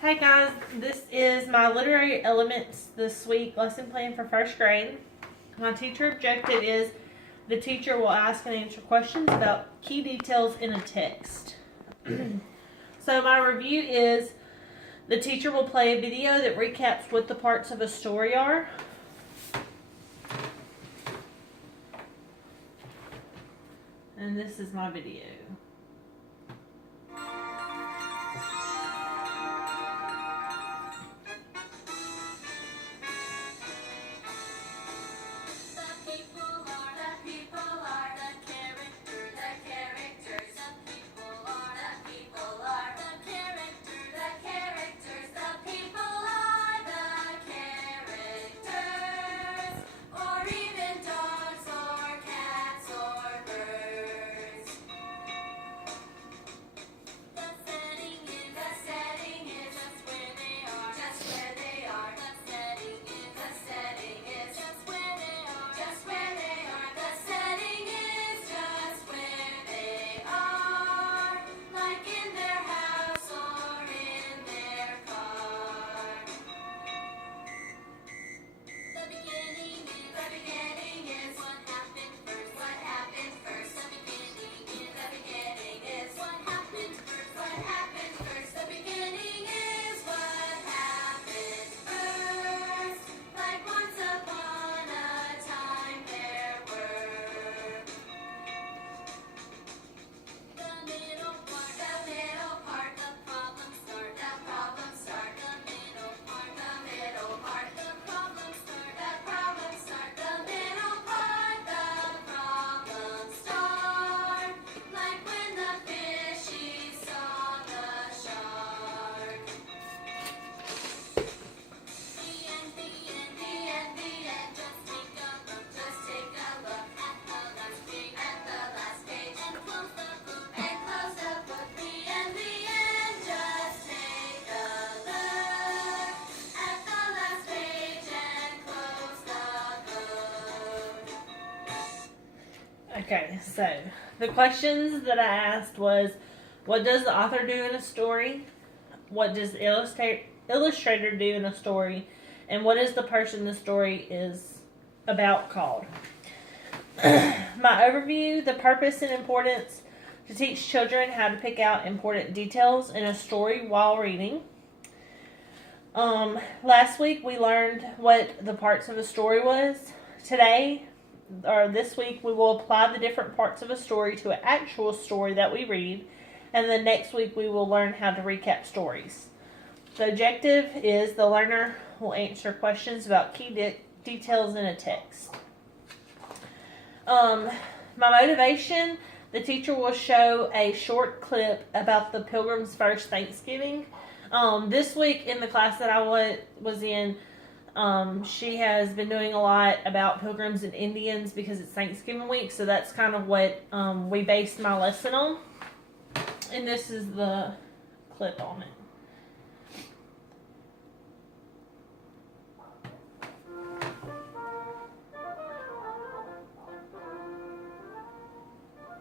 Hey guys, this is my literary elements this week lesson plan for first grade. My teacher objective is the teacher will ask and answer questions about key details in a text. So my review is the teacher will play a video that recaps what the parts of a story are. And this is my video. Okay, so the questions that I asked was, what does the author do in a story? What does the illustrator do in a story? And what is the person the story is about called? My overview, the purpose and importance to teach children how to pick out important details in a story while reading. Last week we learned what the parts of a story was. This week we will apply the different parts of a story to an actual story that we read, and then next week we will learn how to recap stories. The objective is the learner will answer questions about key details in a text. My motivation, the teacher will show a short clip about the Pilgrim's First Thanksgiving. This week in the class that I was in, she has been doing a lot about pilgrims and Indians because it's Thanksgiving week, so that's kind of what we based my lesson on. And this is the clip on it.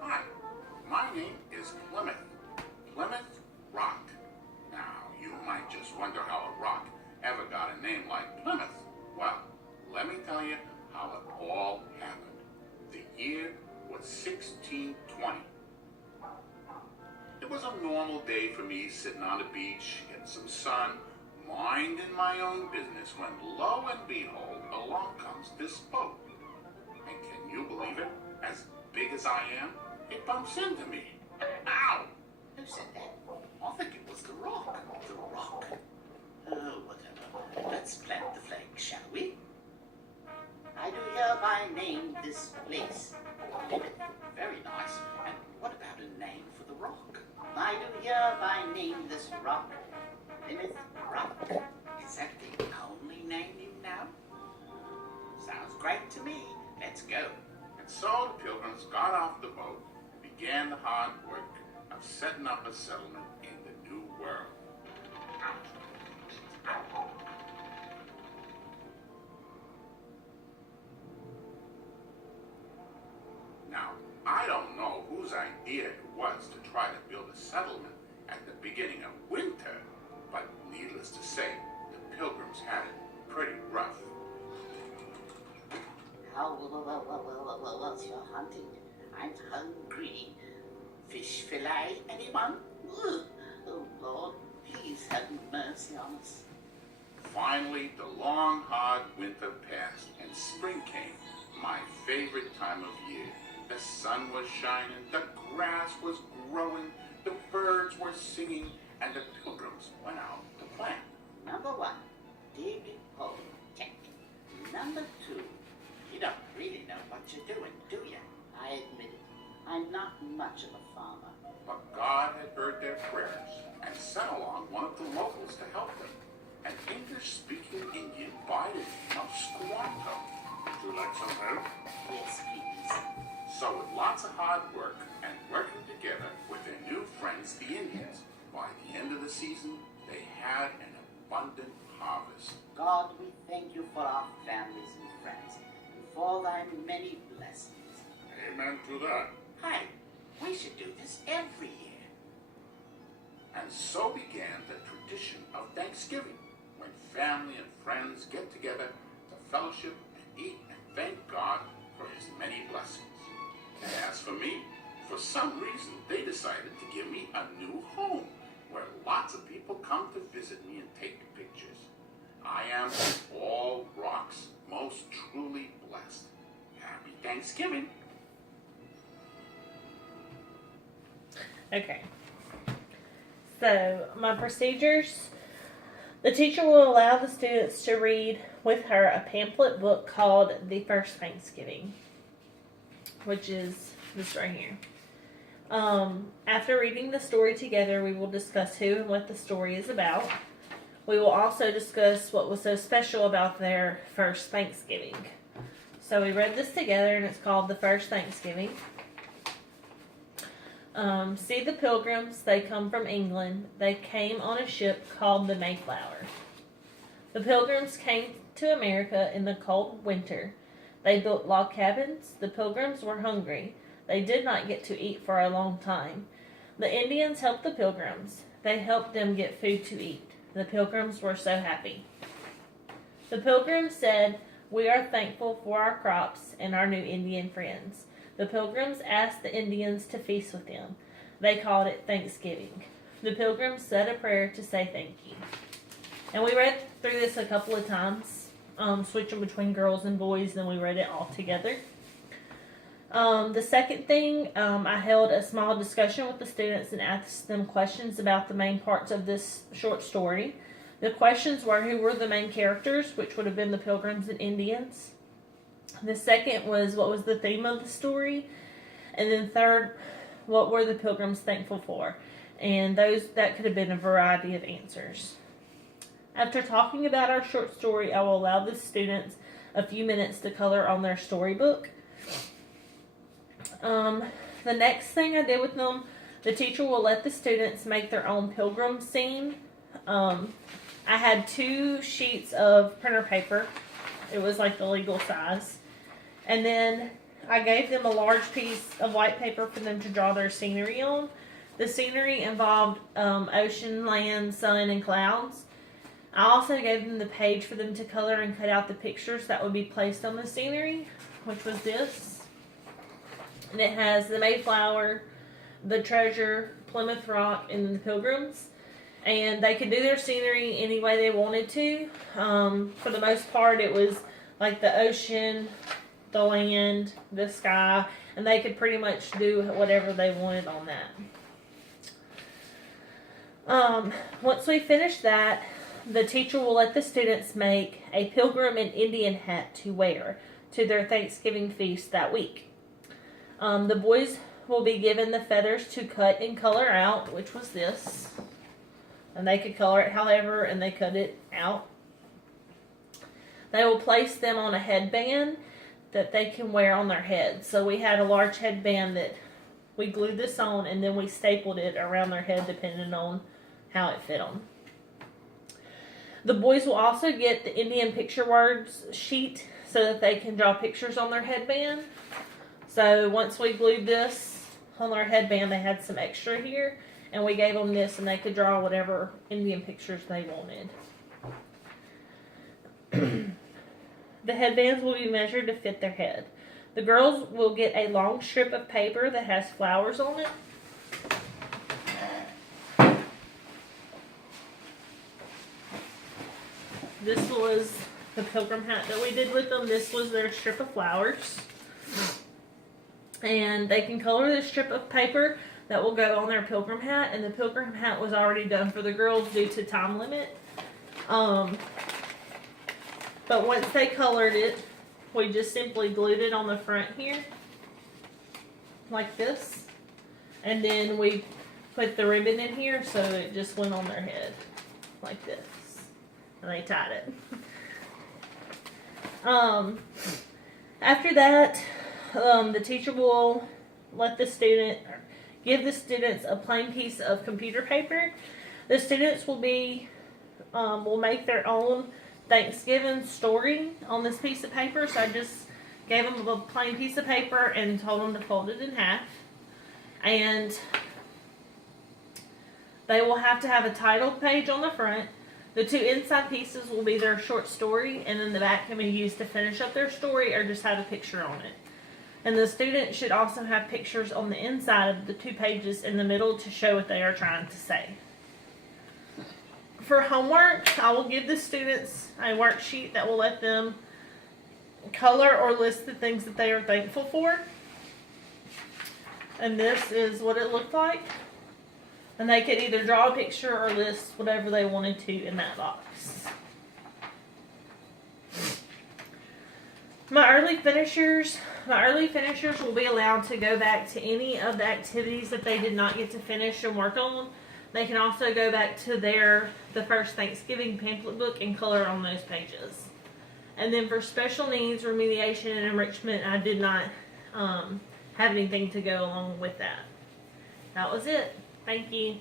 Hi, my name is Plymouth Rock. Now, you might just wonder how a rock ever got a name like Plymouth. Well, let me tell you how it all happened. The year was 1620. It was a normal day for me sitting on the beach, getting some sun, minding my own business, when lo and behold, along comes this boat. And can you believe it? As big as I am, it bumps into me. Ow! Who said that? I think it was the Rock. The Rock. Oh, whatever. Let's plant the flag, shall we? I do hereby name this place Plymouth. Very nice. And what about a name for the rock? I do hereby name this rock Plymouth Rock. Is that the only name you know? Sounds great to me. Let's go. And so the pilgrims got off the boat and began the hard work of setting up a settlement in the New World. Now, I don't know whose idea it was to try to build a settlement at the beginning of winter, but needless Needless to say, the Pilgrims had it pretty rough. What's your hunting? I'm hungry. Fish fillet, anyone? Ugh. Oh, Lord, please have mercy on us. Finally, the long, hard winter passed, and spring came, my favorite time of year. The sun was shining, the grass was growing, the birds were singing, and the Pilgrims went out to plant. Number 1, dig hole. Check. Number 2, you don't really know what you're doing, do you? I admit it. I'm not much of a farmer. But God had heard their prayers and sent along one of the locals to help them, an English-speaking Indian by the name of Squanto. Would you like some help? Yes, please. So with lots of hard work and working together with their new friends, the Indians, by the end of the season, they had an abundant harvest. God, we thank you for our families and friends, and for thy many blessings. Amen to that. Hi, we should do this every year. And so began the tradition of Thanksgiving, when family and friends get together to fellowship and eat and thank God for his many blessings. And as for me, for some reason they decided to give me a new home where lots of people come to visit me and take pictures. I am all rocks most truly blessed. Happy Thanksgiving. Okay. So, my procedures. The teacher will allow the students to read with her a pamphlet book called The First Thanksgiving, which is this right here. After reading the story together, we will discuss who and what the story is about. We will also discuss what was so special about their first Thanksgiving. So we read this together, and it's called The First Thanksgiving. See the Pilgrims, they come from England. They came on a ship called the Mayflower. The Pilgrims came to America in the cold winter. They built log cabins. The Pilgrims were hungry. They did not get to eat for a long time. The Indians helped the Pilgrims. They helped them get food to eat. The Pilgrims were so happy. The Pilgrims said, "We are thankful for our crops and our new Indian friends." The Pilgrims asked the Indians to feast with them. They called it Thanksgiving. The Pilgrims said a prayer to say thank you. And we read through this a couple of times, switching between girls and boys, then we read it all together. The second thing, I held a small discussion with the students and asked them questions about the main parts of this short story. The questions were, who were the main characters, which would have been the Pilgrims and Indians. The second was, what was the theme of the story? And then third, what were the Pilgrims thankful for? And that could have been a variety of answers. After talking about our short story, I will allow the students a few minutes to color on their storybook. The next thing I did with them, the teacher will let the students make their own pilgrim scene. I had 2 sheets of printer paper. It was like the legal size. And then I gave them a large piece of white paper for them to draw their scenery on. The scenery involved ocean, land, sun, and clouds. I also gave them the page for them to color and cut out the pictures that would be placed on the scenery, which was this. And it has the Mayflower, the treasure, Plymouth Rock, and the Pilgrims. And they could do their scenery any way they wanted to. For the most part, it was like the ocean, the land, the sky, and they could pretty much do whatever they wanted on that. Once we finish that, the teacher will let the students make a pilgrim and Indian hat to wear to their Thanksgiving feast that week. The boys will be given the feathers to cut and color out, which was this. And they could color it however, and they cut it out. They will place them on a headband that they can wear on their heads. So we had a large headband that we glued this on, and then we stapled it around their head depending on how it fit them. The boys will also get the Indian picture words sheet so that they can draw pictures on their headband. So once we glued this on their headband, they had some extra here. And we gave them this, and they could draw whatever Indian pictures they wanted. The headbands will be measured to fit their head. The girls will get a long strip of paper that has flowers on it. This was the pilgrim hat that we did with them. This was their strip of flowers. And they can color this strip of paper that will go on their pilgrim hat. And the pilgrim hat was already done for the girls due to time limit. But once they colored it, we just simply glued it on the front here. Like this. And then we put the ribbon in here so it just went on their head. Like this. And they tied it. After that, the teacher will give the students a plain piece of computer paper. The students will make their own Thanksgiving story on this piece of paper. So I just gave them a plain piece of paper and told them to fold it in half. And they will have to have a title page on the front. The two inside pieces will be their short story, and then the back can be used to finish up their story or just have a picture on it. And the student should also have pictures on the inside of the two pages in the middle to show what they are trying to say. For homework, I will give the students a worksheet that will let them color or list the things that they are thankful for. And this is what it looked like. And they could either draw a picture or list whatever they wanted to in that box. My early finishers will be allowed to go back to any of the activities that they did not get to finish and work on. They can also go back to the first Thanksgiving pamphlet book and color on those pages. And then for special needs, remediation, and enrichment, I did not have anything to go along with that. That was it. Thank you.